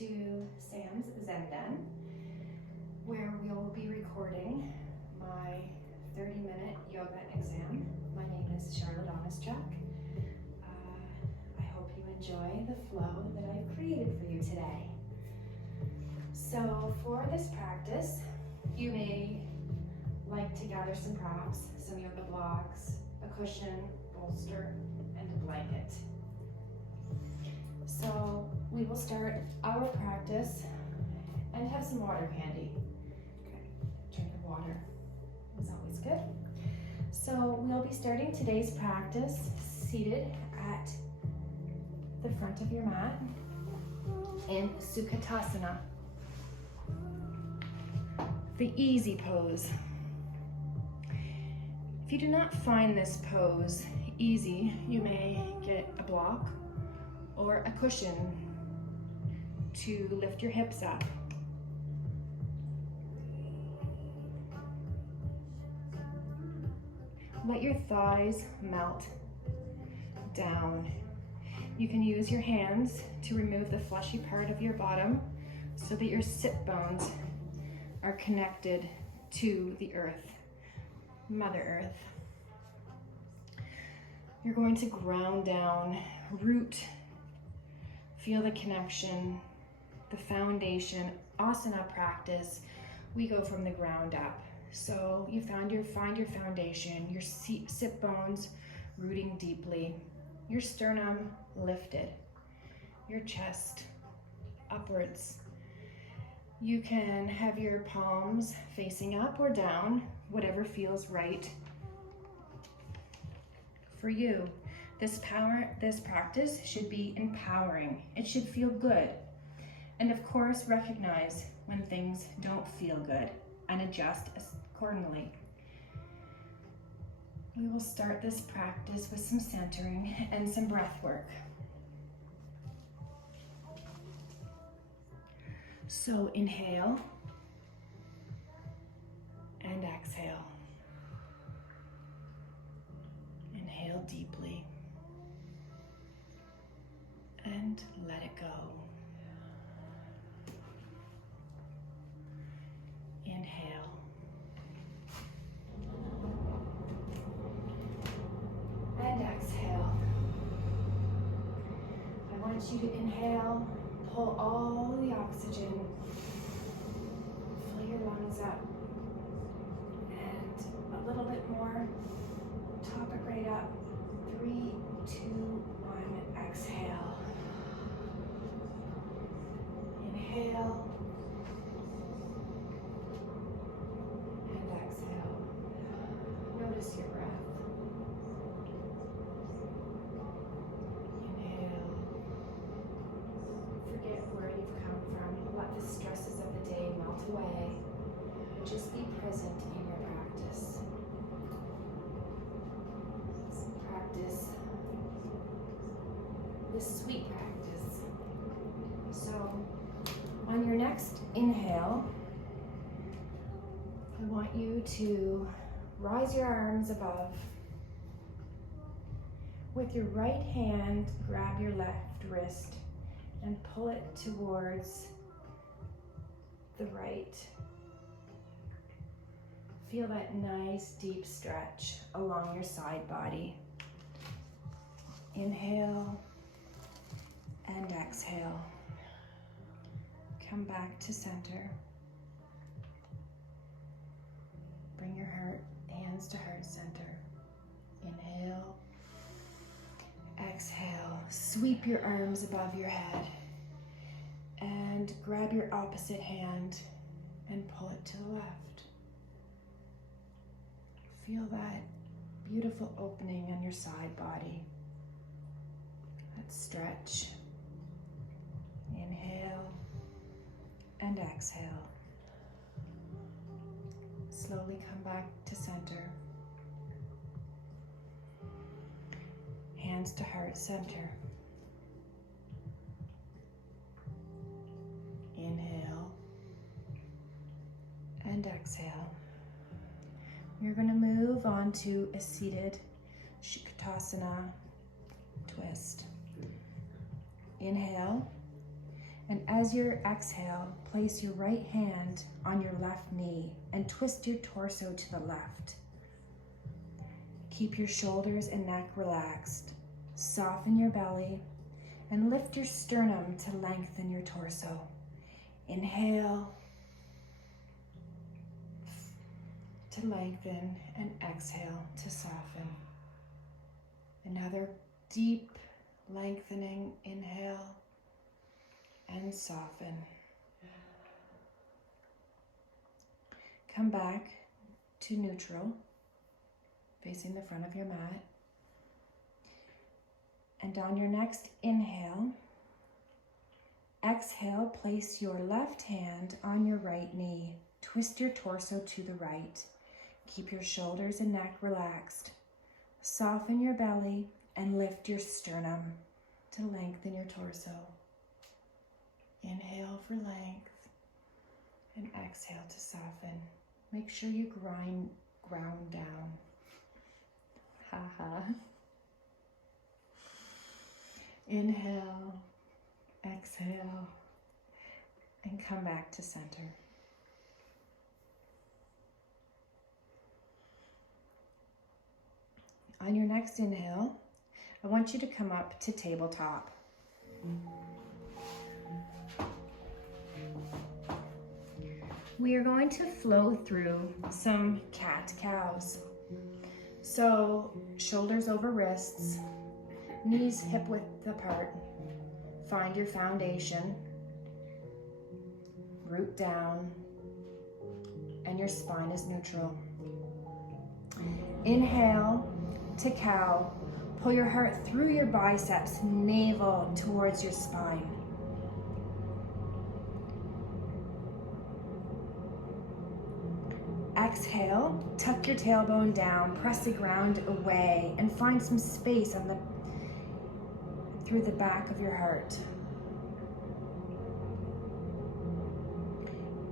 to Sam's Zen Den, where we will be recording my 30-minute yoga exam. My name is Charlotte Onyschuk. I hope you enjoy the flow that I've created for you today. So for this practice, you may like to gather some props, some yoga blocks, a cushion, bolster, and a blanket. So we will start our practice and have some water handy. Okay, drink of water is always good. So we'll be starting today's practice seated at the front of your mat in Sukhatasana, the easy pose. If you do not find this pose easy, you may get a block or a cushion to lift your hips up. Let your thighs melt down. You can use your hands to remove the fleshy part of your bottom so that your sit bones are connected to the earth, Mother Earth. You're going to ground down, root. Feel the connection, the foundation. Asana practice, we go from the ground up. So you find your foundation, your sit bones rooting deeply, your sternum lifted, your chest upwards. You can have your palms facing up or down, whatever feels right for you. This practice should be empowering. It should feel good. And of course, recognize when things don't feel good and adjust accordingly. We will start this practice with some centering and some breath work. So inhale and exhale. Inhale deeply. And let it go. Inhale. And exhale. I want you to inhale, pull all the oxygen, fill your lungs up, and a little bit more, top it right up. 3, 2, 1, exhale. Inhale and exhale. Notice your breath. Inhale. Forget where you've come from. Let the stresses of the day melt away. Just be present in your practice. Practice this sweet practice. So, on your next inhale, I want you to rise your arms above. With your right hand, grab your left wrist and pull it towards the right. Feel that nice deep stretch along your side body. Inhale and exhale. Come back to center. Bring your hands to heart center. Inhale. Exhale. Sweep your arms above your head. And grab your opposite hand and pull it to the left. Feel that beautiful opening on your side body. That stretch. Inhale. And exhale. Slowly come back to center. Hands to heart center. Inhale and exhale. You're going to move on to a seated Sukhatasana twist. Inhale And as you exhale, place your right hand on your left knee and twist your torso to the left. Keep your shoulders and neck relaxed. Soften your belly and lift your sternum to lengthen your torso. Inhale to lengthen and exhale to soften. Another deep lengthening inhale and soften. Come back to neutral, facing the front of your mat. And on your next inhale, exhale, place your left hand on your right knee. Twist your torso to the right. Keep your shoulders and neck relaxed. Soften your belly and lift your sternum to lengthen your torso. Inhale for length and exhale to soften. Make sure you ground down. Ha. Inhale, exhale, and come back to center. On your next inhale, I want you to come up to tabletop. We are going to flow through some cat-cows. So shoulders over wrists, knees hip-width apart. Find your foundation, root down, and your spine is neutral. Inhale to cow. Pull your heart through your biceps, navel towards your spine. Exhale, tuck your tailbone down, press the ground away, and find some space through the back of your heart.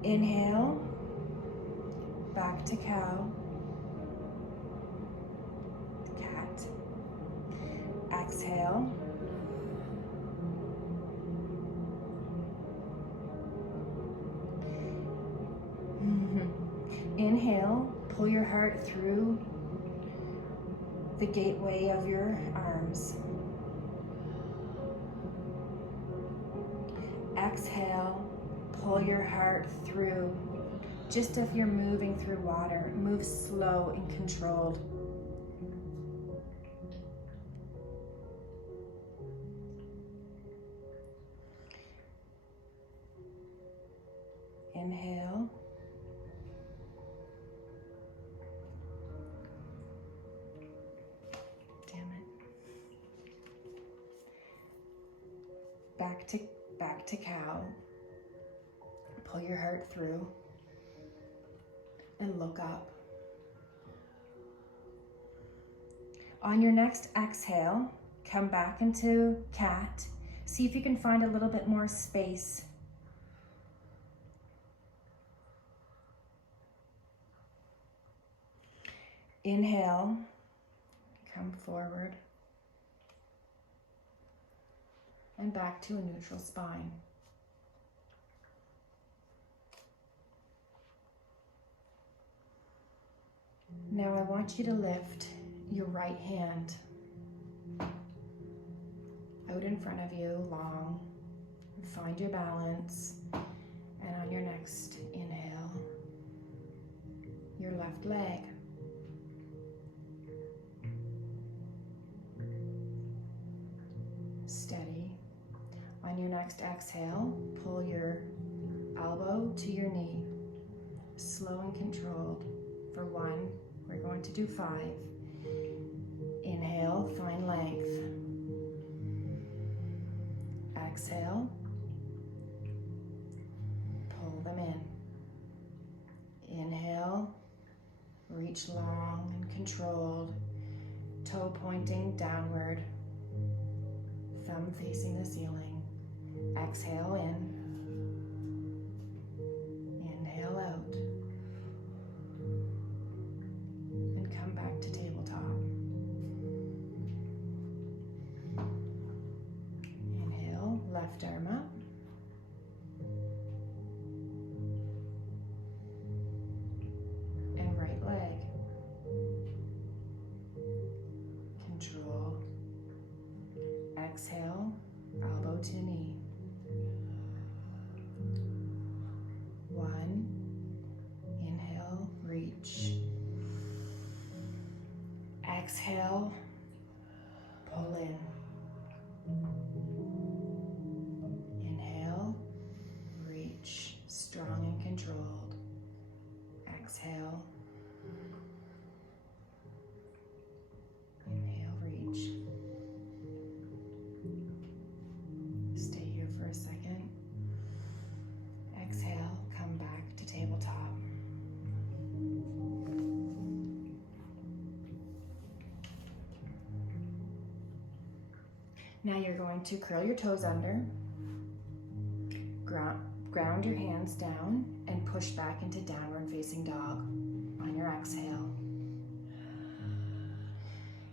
Inhale, back to cow, cat. Exhale. Inhale, pull your heart through the gateway of your arms. Exhale, pull your heart through. Just if you're moving through water, move slow and controlled. Inhale. Back to cow. Pull your heart through and look up. On your next exhale, come back into cat. See if you can find a little bit more space. Inhale, come forward. And back to a neutral spine. Now I want you to lift your right hand out in front of you, long. Find your balance. And on your next inhale, your left leg. Steady. On your next exhale, pull your elbow to your knee. Slow and controlled. For 1, we're going to do 5. Inhale, find length. Exhale, pull them in. Inhale, reach long and controlled. Toe pointing downward. Thumb facing the ceiling. Exhale in. Inhale out. And come back to tabletop. Inhale, left arm up. Exhale, pull in. Inhale, reach, strong and controlled. Exhale. Inhale, reach. Stay here for a second. Exhale, come back to tabletop. Now you're going to curl your toes under, ground your hands down, and push back into downward facing dog on your exhale.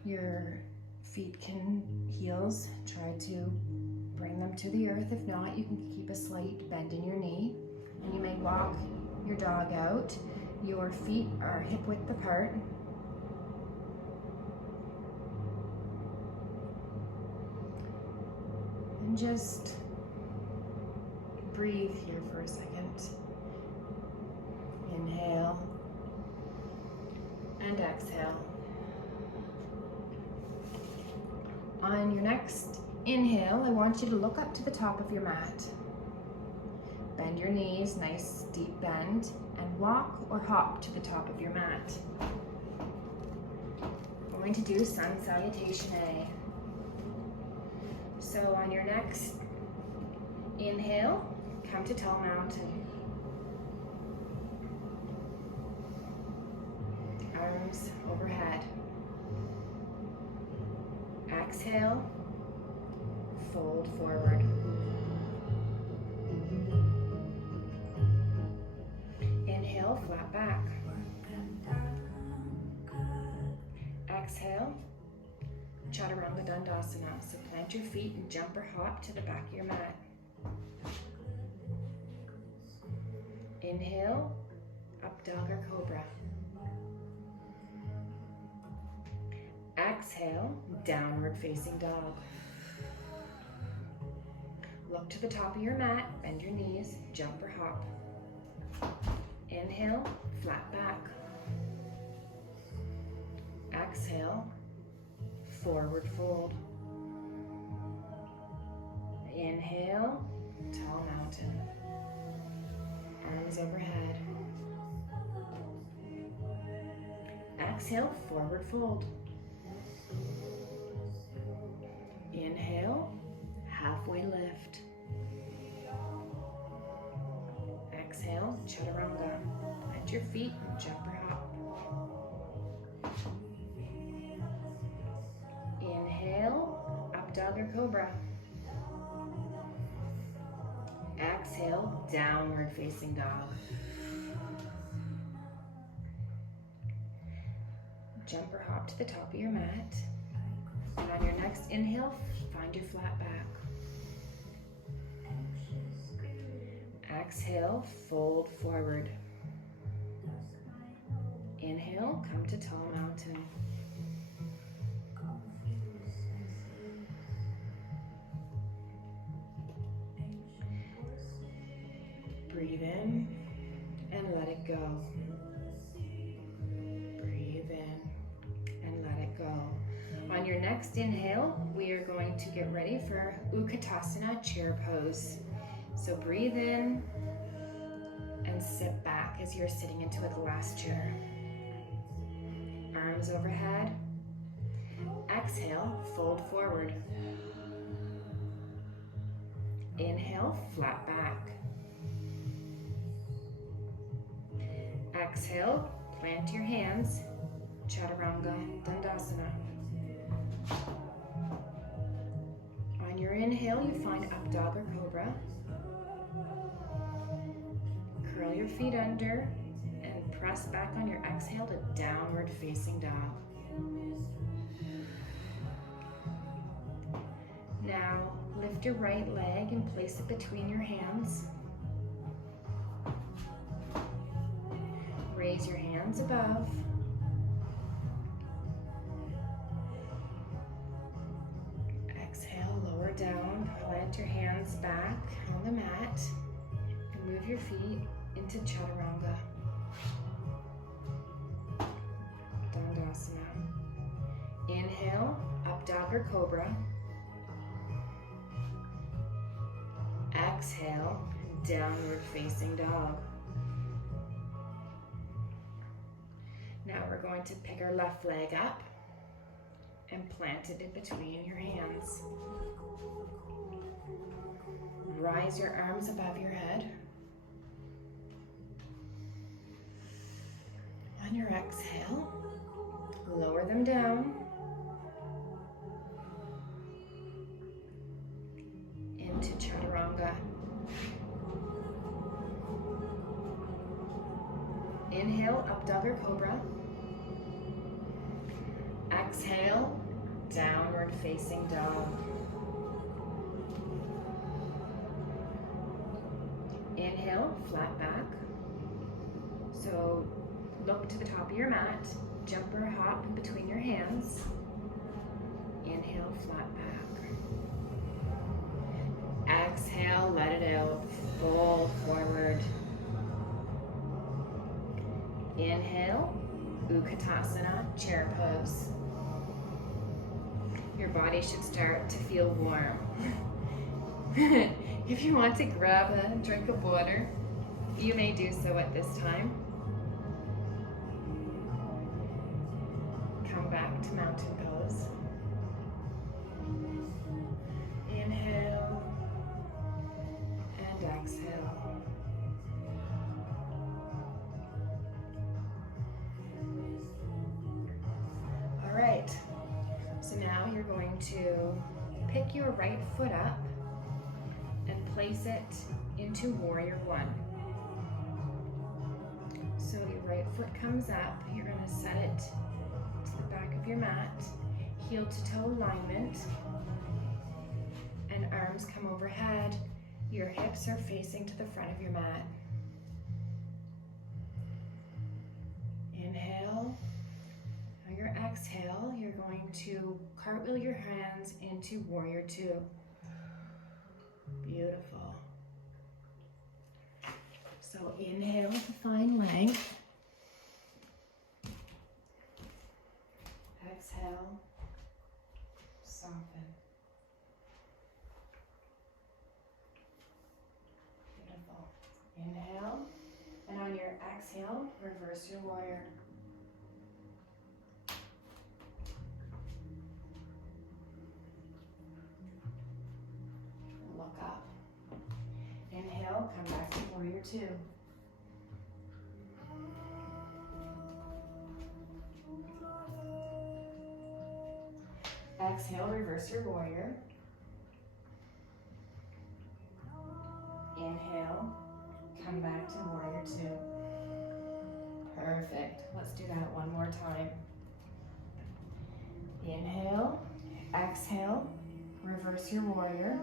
Your heels, try to bring them to the earth. If not, you can keep a slight bend in your knee. And you may walk your dog out. Your feet are hip width apart. And just breathe here for a second. Inhale and exhale. On your next inhale, I want you to look up to the top of your mat. Bend your knees, nice deep bend, and walk or hop to the top of your mat. We're going to do sun salutation A. So on your next inhale, come to tall mountain. Arms overhead. Exhale, fold forward. Inhale, flat back. Exhale, Chaturanga Dandasana. So plant your feet and jump or hop to the back of your mat. Inhale, up dog or cobra. Exhale, downward facing dog. Look to the top of your mat, bend your knees, jump or hop. Inhale, flat back. Exhale, forward fold. Inhale, tall mountain. Arms overhead. Exhale, forward fold. Inhale, halfway lift. Exhale, Chaturanga. Plant your feet and jump or hop. Inhale, up dog or cobra. Exhale, downward facing dog. Jump or hop to the top of your mat. And on your next inhale, find your flat back. Exhale, fold forward. Inhale, come to tall mountain. Breathe in and let it go. Breathe in and let it go. On your next inhale, we are going to get ready for Utkatasana chair pose. So breathe in and sit back as you're sitting into a glass chair. Arms overhead. Exhale, fold forward. Inhale, flat back. Exhale, plant your hands, Chaturanga Dandasana. On your inhale, you find up dog or cobra. Curl your feet under and press back on your exhale to downward facing dog. Now, lift your right leg and place it between your hands. Raise your hands above. Exhale, lower down. Plant your hands back on the mat and move your feet into Chaturanga Dandasana. or cobra. Exhale, downward facing dog. Now we're going to pick our left leg up and plant it in between your hands. Rise your arms above your head. On your exhale, lower them down into chaturanga. Inhale, up dog or cobra. Exhale, downward facing dog. Inhale, flat back. So look to the top of your mat, jump or hop in between your hands. Inhale, flat back. Exhale, let it out, fold forward. Inhale, Utkatasana, chair pose. Your body should start to feel warm. If you want to grab a drink of water, you may do so at this time. Come back to mountain pose. Inhale and exhale. All right, so now you're going to pick your right foot up and place it into warrior one. So your right foot comes up, you're going to set it to the back of your mat, heel to toe alignment, and arms come overhead. Your hips are facing to the front of your mat. Inhale. On your exhale, you're going to cartwheel your hands into warrior two. Beautiful. So inhale to find length. Exhale, soften. Beautiful. Inhale, and on your exhale, reverse your warrior. Look up. Inhale, come back to warrior two. Exhale, reverse your warrior. Inhale, come back to warrior two. Perfect. Let's do that one more time. Inhale, exhale, reverse your warrior.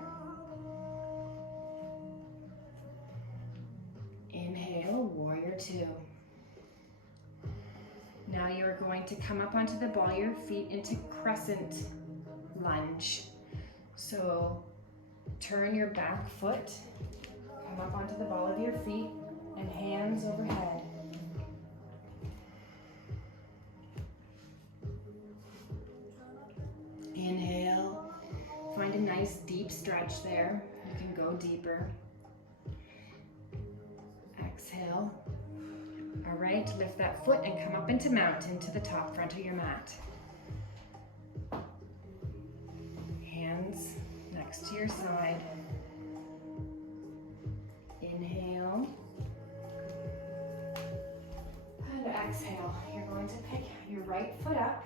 Inhale, warrior two. Now you're going to come up onto the ball of your feet into crescent lunge. So turn your back foot, come up onto the ball of your feet, and hands overhead. Inhale, find a nice deep stretch there. You can go deeper. Exhale. All right, lift that foot and come up into mountain to the top front of your mat. Hands next to your side. Inhale. And exhale. You're going to pick your right foot up.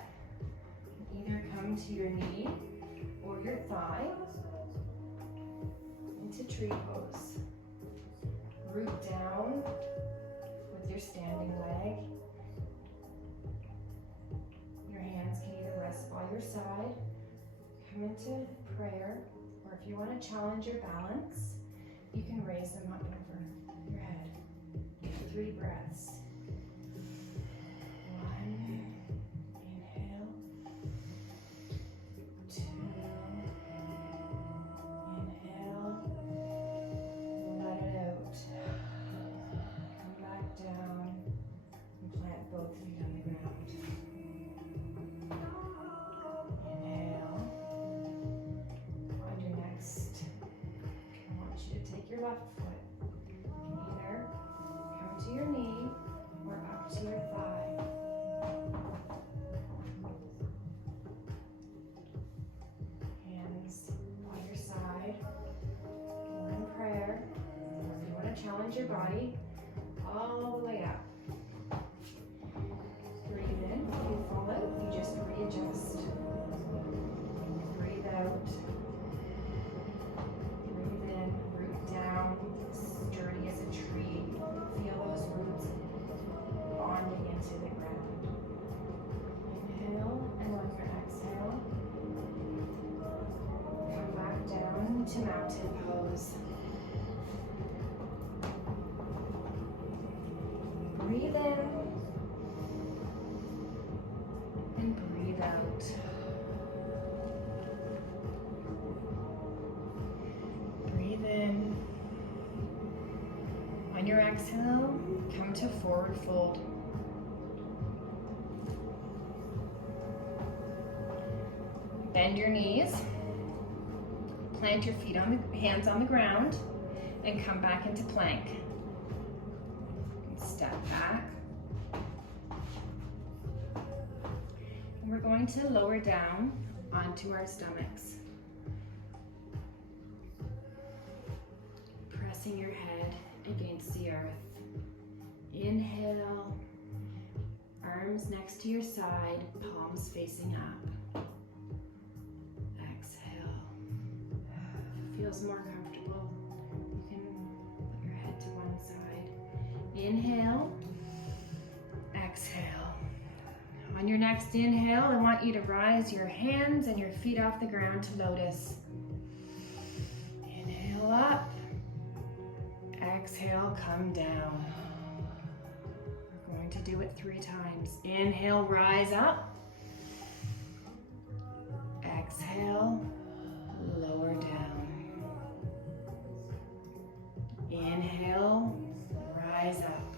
Either come to your knee or your thigh into tree pose. Root down with your standing leg. Your hands can either rest by your side, come into prayer, or if you want to challenge your balance, you can raise them up over your head. 3 breaths. 1, inhale. 2, inhale. Let it out. Come back down and plant both feet on the ground. Inhale. challenge your body all the way up. Breathe in. If you fall out, you just readjust. Breathe out. Breathe in, root down, sturdy as a tree. Feel those roots bonding into the ground. Inhale, and on your exhale, come back down to mountain pose. Breathe in and breathe out. Breathe in. On your exhale, come to forward fold. Bend your knees. Plant your feet on the hands on the ground and come back into plank. Step back. And we're going to lower down onto our stomachs. Pressing your head against the earth. Inhale, arms next to your side, palms facing up. Exhale. Feels more comfortable. You can put your head to one side. Inhale, exhale. On your next inhale, I want you to rise your hands and your feet off the ground to lotus. Inhale up, exhale, come down. We're going to do it 3 times. Inhale, rise up. Exhale, lower down. Inhale, rise up.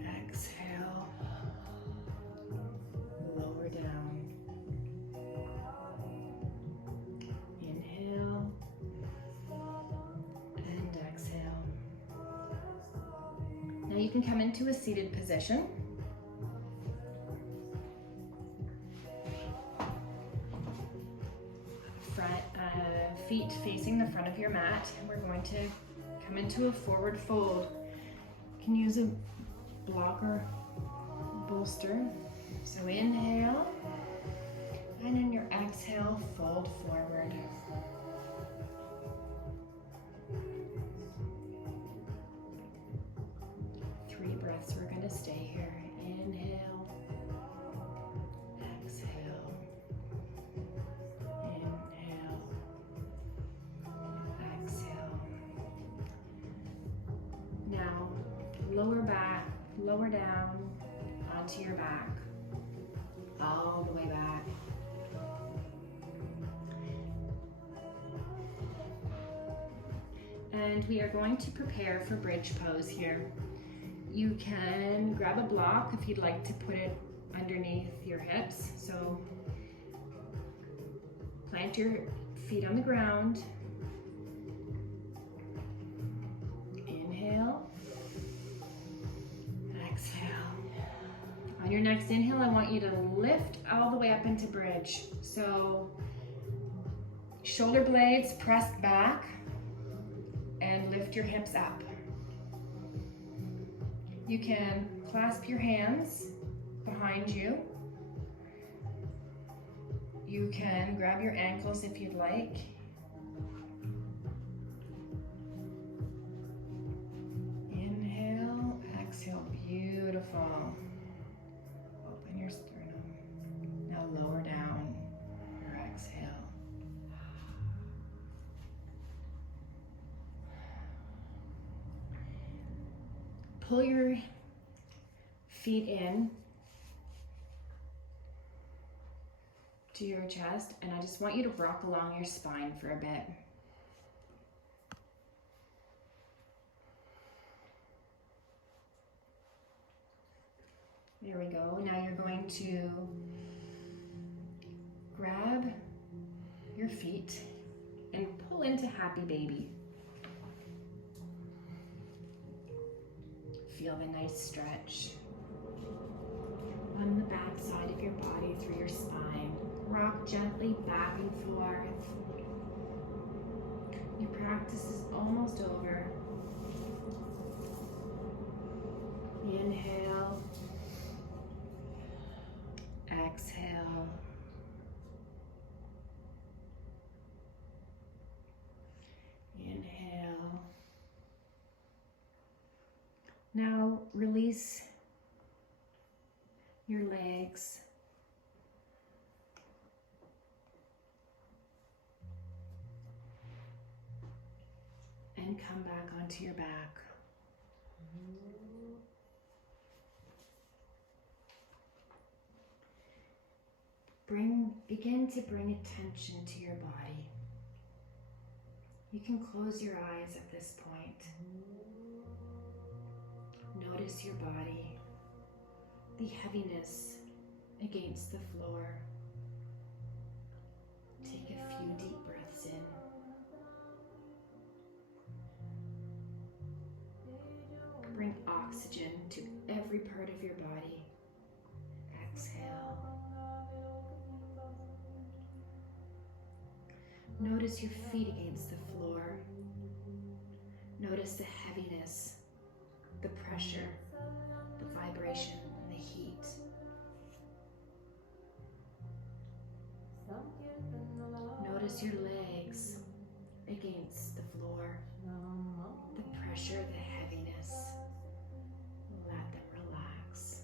Exhale, lower down. Inhale and exhale. Now you can come into a seated position. Feet facing the front of your mat. We're going to come into a forward fold. You can use a block or bolster. So inhale, and on your exhale, fold forward. Three breaths, we're going to stay here. Inhale, exhale, inhale, exhale. Now, lower back, lower down onto your back, all the way back. And we are going to prepare for bridge pose here. You can grab a block if you'd like to put it underneath your hips. So plant your feet on the ground. Inhale, exhale. On your next inhale, I want you to lift all the way up into bridge. So shoulder blades pressed back and lift your hips up. You can clasp your hands behind you. You can grab your ankles if you'd like. Inhale, exhale, beautiful. Open your sternum. Now lower down your exhale. Pull your feet in to your chest, and I just want you to rock along your spine for a bit. There we go. Now you're going to grab your feet and pull into happy baby. Feel the nice stretch on the back side of your body through your spine. Rock gently back and forth. Your practice is almost over. Inhale. Exhale. Inhale. Now release your legs. And come back onto your back. Begin to bring attention to your body. You can close your eyes at this point. Notice your body, the heaviness against the floor. Take a few deep breaths in. Bring oxygen to every part of your body. Exhale. Notice your feet against the floor. Notice the heaviness, the pressure, the vibration, and the heat. Notice your legs against the floor, the pressure, the heaviness. Let them relax.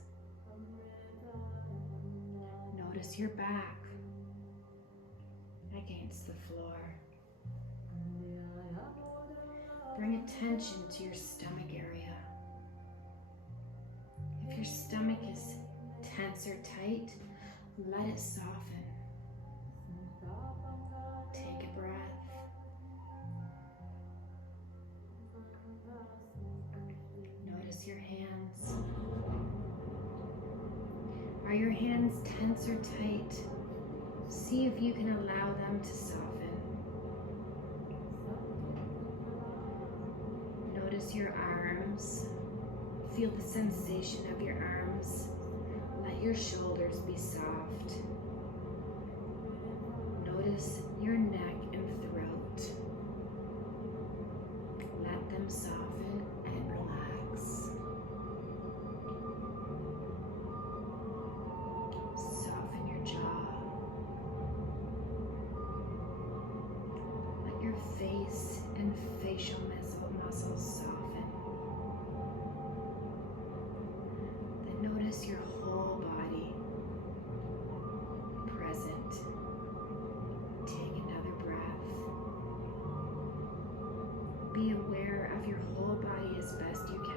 Notice your back against the floor. Bring attention to your stomach area. If your stomach is tense or tight, let it soften. Take a breath. Notice your hands. Are your hands tense or tight? See if you can allow them to soften. Notice your arms. Feel the sensation of your arms. Let your shoulders be soft. Notice your neck and throat. Let them soften and relax. Soften your jaw. Let your face and facial muscles soften. Then notice your whole body present. Take another breath. Be aware of your whole body as best you can.